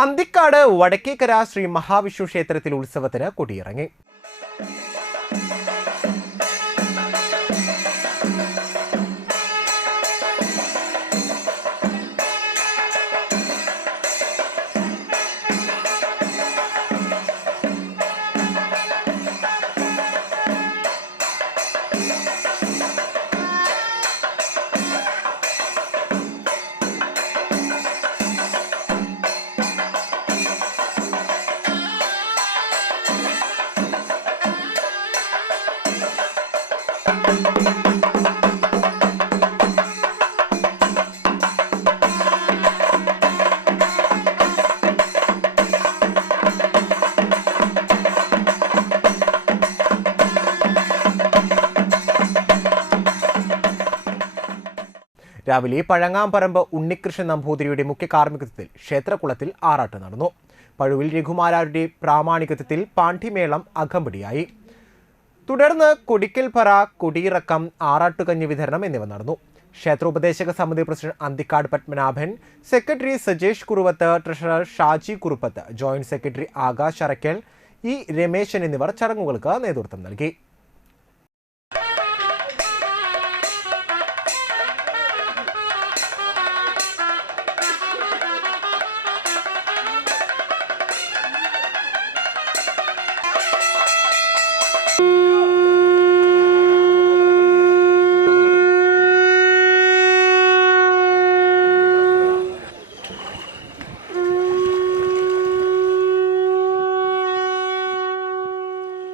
അന്തിക്കാട് വടക്കേക്കര ശ്രീ മഹാവിഷ്ണു ക്ഷേത്രത്തിൽ ഉത്സവത്തിന് കൊടിയിറങ്ങി. രാവിലെ പഴങ്ങാംപറമ്പ് ഉണ്ണികൃഷ്ണൻ നമ്പൂതിരിയുടെ മുഖ്യ കാർമ്മികത്വത്തിൽ ക്ഷേത്രകുളത്തിൽ ആറാട്ട് നടന്നു. പഴുവിൽ രഘുമാരാരുടെ പ്രാമാണികത്വത്തിൽ പാണ്ഡിമേളം അകമ്പടിയായി. തുടർന്ന് കൊടിക്കൽപ്പറ, കൊടിയിറക്കം, ആറാട്ടുകഞ്ഞി വിതരണം എന്നിവ നടന്നു. ക്ഷേത്രോപദേശക സമിതി president Anthikkad Padmanabhan, secretary Sajesh Kuruvath, treasurer Shaji Kuruppath, joint secretary Akash Arackal, E Rameshan എന്നിവർ ചടങ്ങുകൾക്ക് നേതൃത്വം നൽകി.